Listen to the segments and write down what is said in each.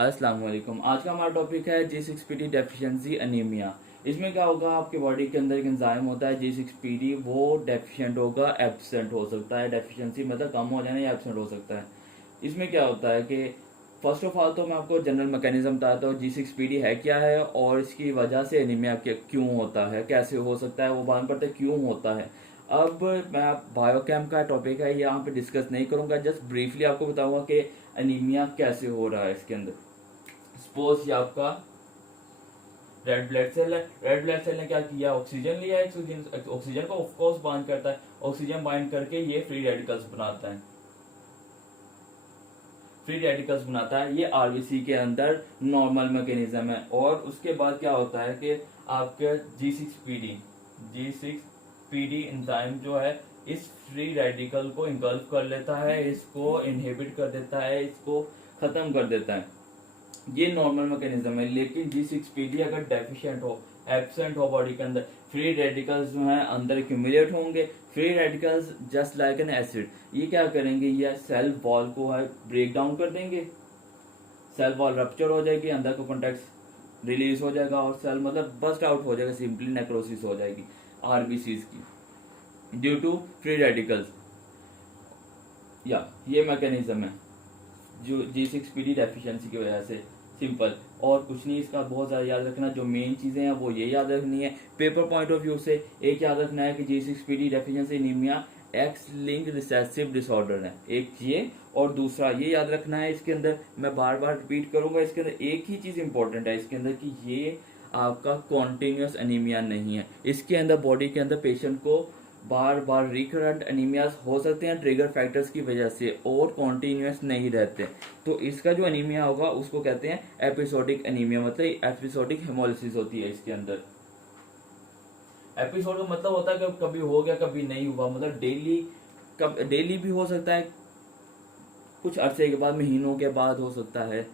अस्सलाम वालेकुम। आज का हमारा टॉपिक है G6PD डेफिशिएंसी अनीमिया। इसमें क्या होगा, आपके बॉडी के अंदर एक एंजाइम होता है G6PD, वो डेफिशिएंट होगा, एब्सेंट हो सकता है। डेफिशिएंसी मतलब कम हो जाना या एब्सेंट हो सकता है। इसमें क्या होता है कि फर्स्ट ऑफ ऑल तो मैं आपको जनरल मैकेनिज्म बताता हूँ G6PD है क्या है और इसकी वजह से एनीमिया क्यों होता है, कैसे हो सकता है, वो बात करते हैं क्यों होता है। अब मैं बायोकेम का टॉपिक है, यहाँ पे डिस्कस नहीं करूंगा, जस्ट ब्रीफली आपको बताऊंगा कि एनीमिया कैसे हो रहा है इसके अंदर। सपोज ये आपका रेड ब्लड सेल है। रेड ब्लड सेल ने क्या किया, ऑक्सीजन लिया, ऑक्सीजन को ऑफकोर्स बाइंड करता है। ऑक्सीजन बाइंड करके ये फ्री रेडिकल्स बनाता है। फ्री रेडिकल्स बनाता है, ये आरबीसी के अंदर नॉर्मल मैकेनिज्म है। और उसके बाद क्या होता है कि आपके जी सिक्स पीडी एंजाइम जो है इस फ्री रेडिकल को इंगल्फ कर लेता है, इसको इनहिबिट कर देता है, इसको खत्म कर देता है। ये नॉर्मल मैकेनिज्म है। लेकिन G6PD अगर डेफिशिएंट हो, एब्सेंट हो बॉडी के अंदर, फ्री रेडिकल्स जो हैं अंदर एक्यूमुलेट होंगे। Free radicals just like an acid, ये क्या करेंगे, ये सेल वॉल को है ब्रेक डाउन कर देंगे। सेल वॉल रप्चर हो जाएगी, अंदर को कॉन्टेक्ट रिलीज हो जाएगा और सेल मतलब बस्ट आउट हो जाएगा, सिंपली नेक्रोसिस हो जाएगी आरबीसीज की ड्यू टू फ्री रेडिकल्स। या ये मैकेनिज्म है जो G6PD डेफिशिएंसी की वजह से, सिंपल और कुछ नहीं। इसका बहुत ज़्यादा याद रखना, जो मेन चीज़ें हैं वो ये याद रखनी है। पेपर पॉइंट ऑफ व्यू से एक याद रखना है कि G6PD deficiency anaemia x link recessive disorder है, एक ये। और दूसरा ये याद रखना है, इसके अंदर मैं बार बार रिपीट करूंगा, इसके अंदर एक ही चीज़ इंपॉर्टेंट है इसके अंदर कि ये आपका कॉन्टिन्यूस एनीमिया नहीं है। इसके अंदर बॉडी के अंदर पेशेंट को बार बार रिकरेंट एनीमियाज हो सकते हैं ट्रिगर फैक्टर्स की वजह से और कॉन्टिन्यूस नहीं रहते। तो इसका जो एनीमिया होगा उसको कहते हैं एपिसोडिक एनीमिया, मतलब एपिसोडिक हेमोलिसिस होती है इसके अंदर। एपिसोड का मतलब होता है कि कभी हो गया कभी नहीं हुआ, मतलब डेली भी हो सकता है, कुछ अरसे के बाद, महीनों के बाद हो सकता है।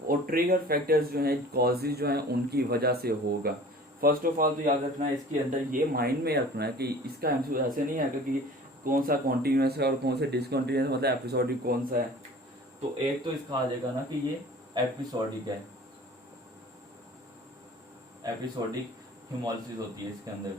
और ट्रिगर फैक्टर्स जो हैं, कॉजेज जो हैं, उनकी वजह से होगा। फर्स्ट ऑफ ऑल तो याद रखना है, इसके अंदर ये माइंड में रखना है कि इसका एमसीक्यू ऐसे नहीं है कि कौन सा कॉन्टिन्यूस है और कौन सा डिसकॉन्टिन्यूस, मतलब एपिसोडिक कौन सा है। तो एक तो इसका आ जाएगा ना कि ये एपिसोडिक है, एपिसोडिक हिमोलिसिस होती है इसके अंदर।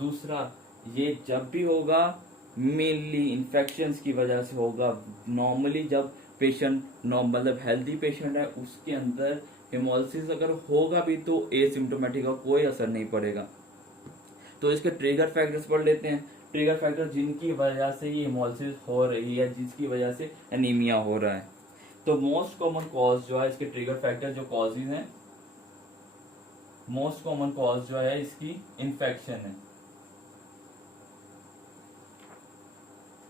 दूसरा, ये जब भी होगा मेनली इन्फेक्शंस की वजह से होगा। नॉर्मली जब पेशेंट मतलब हेल्दी पेशेंट है उसके अंदर हेमोलिसिस अगर होगा भी तो एसिम्टोमेटिक का कोई असर नहीं पड़ेगा। तो इसके ट्रिगर फैक्टर्स पढ़ लेते हैं। ट्रिगर फैक्टर जिनकी वजह से ये हेमोलिसिस हो रही है, जिसकी वजह से एनीमिया हो रहा है। तो मोस्ट कॉमन कॉज जो है इसके ट्रिगर फैक्टर जो कॉजेज हैं, मोस्ट कॉमन कॉज जो है इसकी इन्फेक्शन है।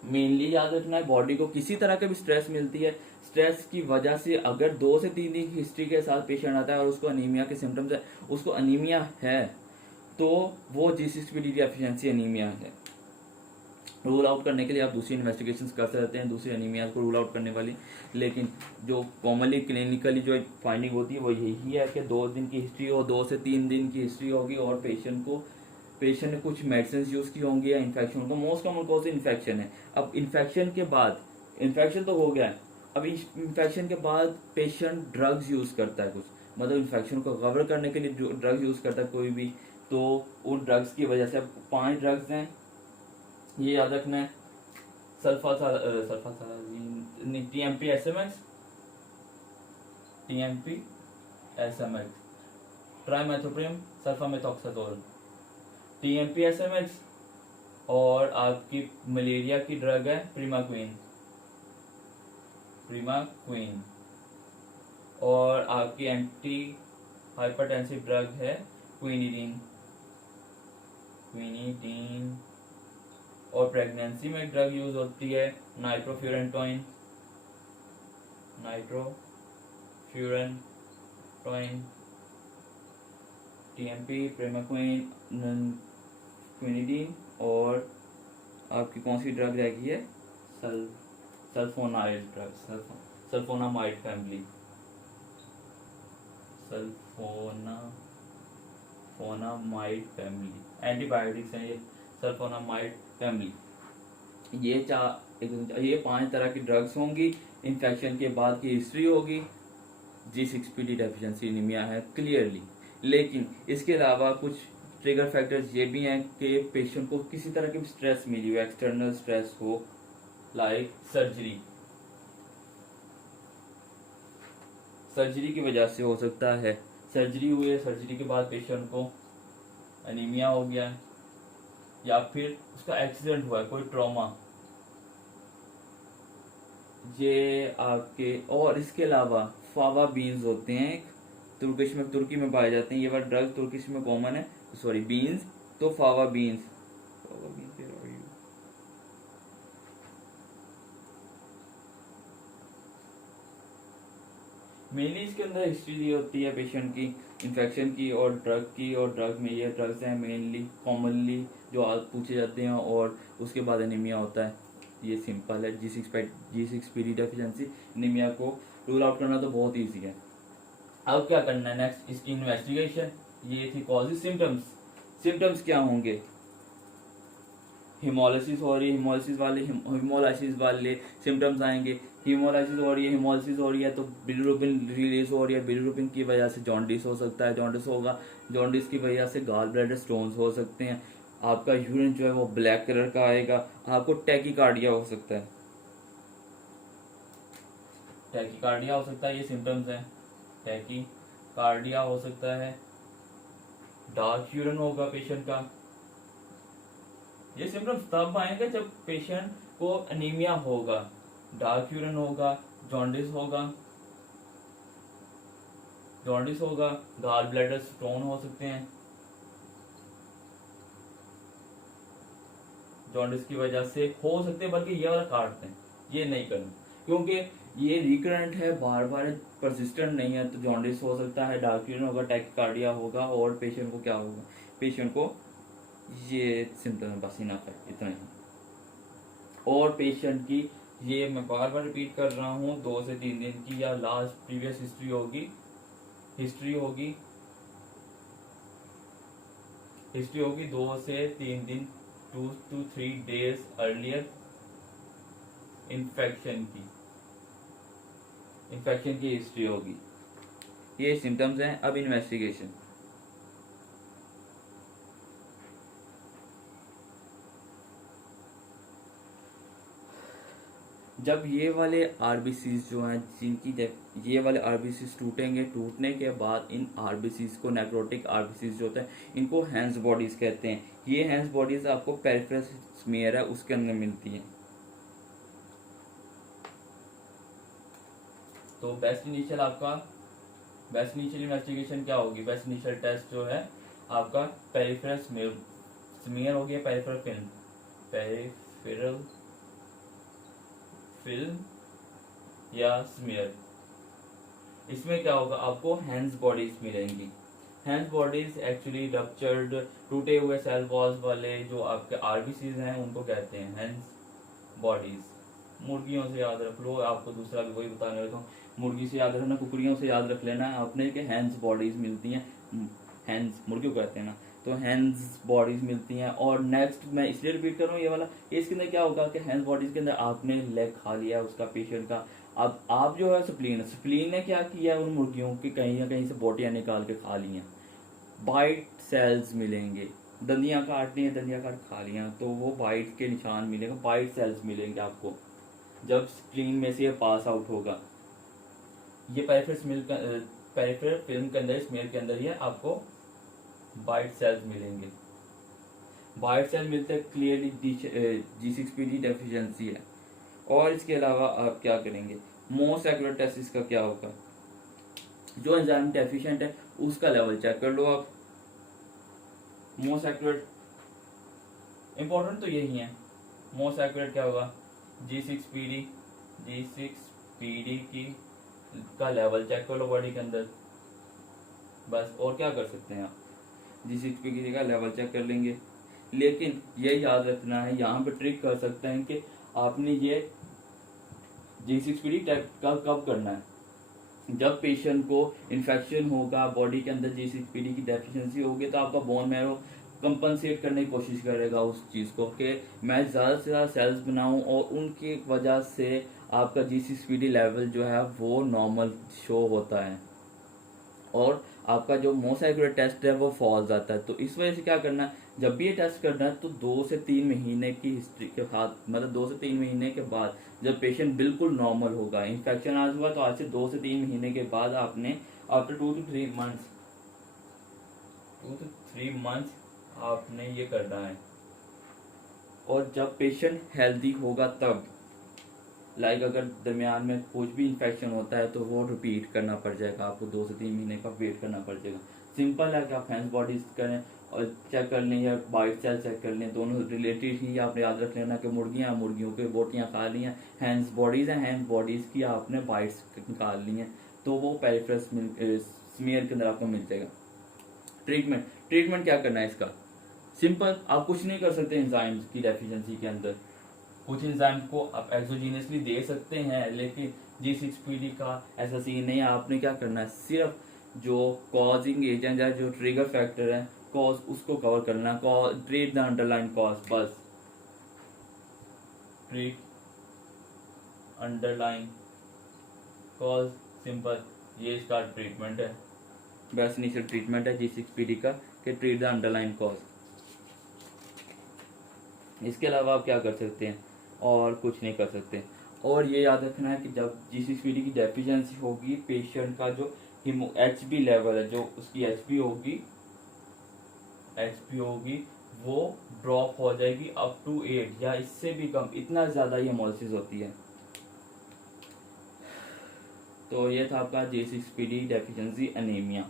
मेनली याद रखना है, बॉडी को किसी तरह का भी स्ट्रेस मिलती है, स्ट्रेस की वजह से अगर 2 से 3 दिन की हिस्ट्री के साथ पेशेंट आता है और उसको अनीमिया के सिम्टम्स है, उसको अनीमिया है, तो वो G6PD डेफिशिएंसी अनीमिया है। रूल आउट करने के लिए आप दूसरी इन्वेस्टिगेशंस कर सकते हैं, दूसरी अनीमिया को रूल आउट करने वाली। लेकिन जो कॉमनली क्लिनिकली जो फाइंडिंग होती है वो यही है कि 2 दिन की हिस्ट्री हो, 2 से 3 दिन की हिस्ट्री होगी और पेशेंट ने कुछ मेडिसिन यूज की होंगी या इन्फेक्शन। तो मोस्ट कॉमन कॉज इन्फेक्शन है। अब इन्फेक्शन के बाद, इन्फेक्शन तो हो गया है, अब इन्फेक्शन के बाद पेशेंट ड्रग्स यूज करता है कुछ, मतलब इन्फेक्शन को कवर करने के लिए ड्रग्स यूज करता है कोई भी। तो उन ड्रग्स की वजह से, अब 5 ड्रग्स हैं, ये याद रखना है। सल्फासालाजीन, TMP SMX, trimethoprim sulfamethoxazole, TMP SMX. और आपकी मलेरिया की ड्रग है प्रीमाक्विन। और आपकी एंटी हाइपरटेंसिव ड्रग है क्विनिडीन। और प्रेगनेंसी में ड्रग यूज होती है नाइट्रोफ्यूरेंटोइन, टीएमपी, प्रीमाक्विन, क्विनिडीन। और आपकी कौन सी ड्रग रहेगी है, sulphonide drug, sulphonamide family, sulphonamide family antibiotics हैं ये, सल्फोनामाइड फैमिली। ये ये 5 तरह की ड्रग्स होंगी। इन्फेक्शन के बाद की हिस्ट्री होगी, G6PD डेफिशिएंसी एनीमिया है क्लियरली। लेकिन इसके अलावा कुछ ट्रिगर फैक्टर्स ये भी हैं कि पेशेंट को किसी तरह की स्ट्रेस मिली हो, एक्सटर्नल स्ट्रेस हो, लाइक सर्जरी की वजह से हो सकता है। सर्जरी हुई है, सर्जरी के बाद पेशेंट को एनीमिया हो गया, या फिर उसका एक्सीडेंट हुआ है, कोई ट्रॉमा, ये आपके। और इसके अलावा फावा बीन्स होते हैं, एक तुर्की में पाए जाते हैं, ये वाला ड्रग तुर्किश में कॉमन है, सॉरी बीन्स, तो फावा बीन्स मेनली इसके अंदर हिस्ट्री दी होती है पेशेंट की इन्फेक्शन की और ड्रग में ये ड्रग्स हैं मेनली कॉमनली जो आप पूछे जाते हैं, और उसके बाद एनीमिया होता है। ये सिंपल है। G6PD डेफिशिएंसी एनीमिया को रूल आउट करना तो बहुत ईजी है। अब क्या करना है नेक्स्ट, इसकी इन्वेस्टिगेशन। ये थी कॉजेज, सिम्टम्स क्या होंगे, हिमोलिसिस हो रही है, हिमोलाइसिस वाले सिम्टम्स आएंगे। हिमोलाइसिस हो रही है तो बिलिरुबिन रिलीज हो रही है, बिलिरुबिन की वजह से जॉन्डिस हो सकता है, जॉन्डिस की वजह से गॉल ब्लैडर स्टोन्स हो सकते हैं, आपका यूरिन जो है वो ब्लैक कलर का आएगा, आपको टैकीकार्डिया हो सकता है, ये सिम्टम्स हैं। टैकीकार्डिया हो सकता है, डार्क यूरिन होगा पेशेंट का। ये सिम्टम्स तब आएंगे जब पेशेंट को एनीमिया होगा, डार्क यूरिन होगा, जॉन्डिस होगा, गॉल ब्लैडर स्टोन हो सकते हैं, जॉन्डिस की वजह से हो सकते हैं, बल्कि ये वाला काटते हैं, ये नहीं करना क्योंकि ये रिकरेंट है, बार बार परसिस्टेंट नहीं है, तो जॉन्डिस हो सकता है, डार्क यूरिन होगा, टैकीकार्डिया होगा, और पेशेंट को क्या होगा, पेशेंट को ये सिम्टम बस इनफ है, इतना ही। और पेशेंट की ये मैं बार बार रिपीट कर रहा हूँ 2 से 3 दिन की या लास्ट प्रीवियस हिस्ट्री होगी 2 से 3 दिन 2 to 3 days अर्लियर इन्फेक्शन की हिस्ट्री होगी। ये सिम्टम्स हैं। अब इन्वेस्टिगेशन, जब ये वाले आरबीसीज जो हैं ये वाले आरबीसीज टूटेंगे, टूटने के बाद इन आरबीसीज को नेक्रोटिक आरबीसीज जो होते हैं इनको हैंस बॉडीज कहते हैं। ये हैंस बॉडीज आपको पेरिफेरल स्मीयर है उसके अंदर मिलती हैं। तो बेस्ट इनिशियल इन्वेस्टिगेशन क्या होगी, बेस्ट इनिशियल टेस्ट जो है आपका पेरिफेरल स्मीयर हो गया, पेरिफेरल फिल्म या स्मीयर। इसमें क्या होगा, आपको हैंड्स बॉडीज मिलेंगी। हैंड्स बॉडीज एक्चुअली रप्चर्ड टूटे हुए सेल वॉल्स वाले जो आपके आरबीसीज हैं उनको कहते हैं हैंड्स बॉडीज। मुर्गियों से याद रख लो, आपको दूसरा भी वही बताने लगा हूँ, मुर्गी से याद रखना, कुकरियों से याद रख लेना आपने कि हैंड्स बॉडीज मिलती हैं, हैंड्स मुर्गियों को कहते हैं ना, तो हैंड्स बॉडीज मिलती हैं। और नेक्स्ट मैं इसलिए रिपीट कर रहा हूँ ये वाला, इसके अंदर क्या होगा कि हैंड्स बॉडीज के अंदर आपने लेग खा लिया उसका पेशेंट का, अब आप जो है स्प्लीन ने क्या किया, उन मुर्गियों की कहीं ना कहीं से बोटियां निकाल के खा लिया, बाइट सेल्स मिलेंगे, दंदियां काटनी है, दंदियां काट खा लिया तो वो बाइट के निशान मिलेंगे, बाइट सेल्स मिलेंगे आपको जब स्प्लीन में से ये पास आउट होगा। ये पेरिफेरल फिल्म के अंदर, स्मीयर के अंदर ये आपको बाइट सेल्स मिलेंगे। बाइट सेल मिलते हैं क्लियरली G6PD डेफिशिएंसी है। और इसके अलावा आप क्या करेंगे, मोस्ट एक्यूरेट टेस्ट इसका क्या होगा, जो एंजाइम डेफिशिएंट है उसका लेवल चेक कर लो आप। मोस्ट एक्यूरेट इंपॉर्टेंट तो यही है, मोस्ट एक्यूरेट क्या होगा, G6PD की का लेवल चेक कर लो बॉडी के अंदर, बस। और क्या कर सकते हैं आप, G6PD का लेवल चेक कर लेंगे। लेकिन ये याद रखना है, यहाँ पे ट्रिक कर सकते हैं कि आपने ये G6PD टेस्ट कब करना है, जब पेशेंट को इन्फेक्शन होगा, बॉडी के अंदर G6PD की डेफिशिएंसी होगी, तो आपका बोन मैरो कंपनसेट करने की कोशिश करेगा उस चीज़ को कि मैं ज़्यादा से ज़्यादा सेल्स बनाऊं, और उनकी वजह से आपका G6PD लेवल जो है वो नॉर्मल शो होता है, और आपका जो मोस्ट एक्यूरेट टेस्ट है वो फॉल्स आता है। तो इस वजह से क्या करना है, जब भी ये टेस्ट करना है तो 2 से 3 महीने की हिस्ट्री के साथ, मतलब 2 से 3 महीने के बाद जब पेशेंट बिल्कुल नॉर्मल होगा, इन्फेक्शन आज हुआ तो आज से 2 से 3 महीने के बाद आपने आफ्टर 2 to 3 मंथ्स आपने ये करना है। और जब पेशेंट हेल्दी होगा तब, लाइक अगर दरमियान में कुछ भी इन्फेक्शन होता है तो वो रिपीट करना पड़ जाएगा, आपको 2 से 3 महीने का वेट करना पड़ जाएगा। सिंपल है कि आप हैंड्स बॉडीज करें और चेक कर लें, या बाइट सेल चेक कर लें, दोनों रिलेटेड ही आपने याद रख लेना कि मुर्गियों की बोटियाँ खा ली हैं, हैंड्स बॉडीज़ हैं, हैंड्स बॉडीज़ की आपने बाइट्स निकाल ली हैं, तो वो पेरिफेरस स्मीयर के अंदर आपको मिल जाएगा। ट्रीटमेंट क्या करना है इसका, सिंपल, आप कुछ नहीं कर सकते एंजाइम्स की डेफिशिएंसी के अंदर। कुछ एंजाइम को आप एक्सोजीनियसली दे सकते हैं, लेकिन G6PD का ऐसा सीन नहीं है। आपने क्या करना है, सिर्फ जो कॉजिंग एजेंट है, जो ट्रिगर फैक्टर है, कॉज, उसको कवर करना है, ट्रीट द अंडरलाइन कॉज, बस ट्रीट अंडरलाइन कॉज, सिंपल, ये इसका ट्रीटमेंट है, बेस्ट इनिशियल ट्रीटमेंट है G6PD का, कि ट्रीट द अंडरलाइन कॉज। इसके अलावा आप क्या कर सकते हैं, और कुछ नहीं कर सकते। और ये याद रखना है कि जब G6PD की डेफिशिएंसी होगी, पेशेंट का जो HB लेवल है, जो उसकी HB होगी वो ड्रॉप हो जाएगी अप टू 8 या इससे भी कम, इतना ज़्यादा ये हेमोलिसिस होती है। तो ये था आपका G6PD डेफिशिएंसी एनीमिया।